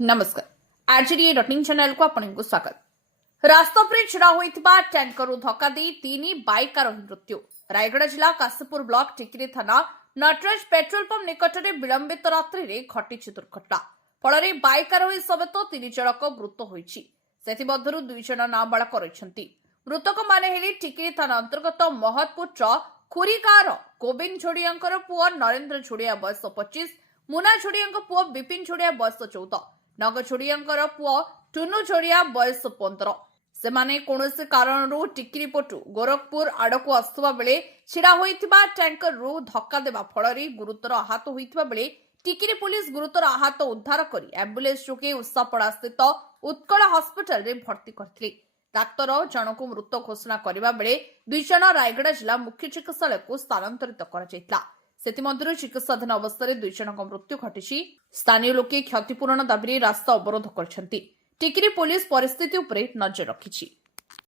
नमस्कार आरजेडीए डॉटिंग चैनल को आपको स्वागत। रास्ता पर छिड़ा होइथिबा टैंकर धक्का दे तीन बाइक आरोही मृत्यु। रायगढ़ जिला काशीपुर ब्लॉक टिकिरी थाना नटराज पेट्रोल पंप निकट में विलंबित रात्रि में घटी दुर्घटना फल बाइक आरोही समेत तीन जनक मृत होइछि। सेथिमध्यरु दुई जन नाबालक रहिछन्ति। मृतक माने हेले टिकिरी थाना अंतर्गत महतपुर खुरी गाँव गोविंद झोड़ियांकर पुओ नरेंद्र झोड़िया बयस 25, मुना झोड़ियांक पुओ विपिन झोड़िया बयस 14, नग झोड़ियांकर पुओ टुनु झोड़िया बयस 15। सेमाने कौनसी कारणरू टिकिरी पटु गोरखपुर आड़कू आसुवा बेले छिड़ा होइथिबा टैंकर रु धक्का देबा फल गुरुतर आहत होइथिबा बेले टिकिरी पुलिस गुरुतर आहत उद्धार करी एम्बुलेंस जोगे उसापड़ा स्थित उत्कल हॉस्पिटल रे भर्ती करथिले। डाक्तर जनक मृत घोषणा करबा बेले दुई जन रायगढ़ जिला मुख्य चिकित्सालय को स्थानांतरित करा जायतिला। सेतिमध्यरु चिकित्साधीन अवस्था दुई जनक मृत्यु घटिछि। स्थानीय लोके क्षतिपूरण दाबी रास्ता अवरोध करछन्ति। टिकिरी पुलिस परिस्थिति उपरे नजर रखिछि।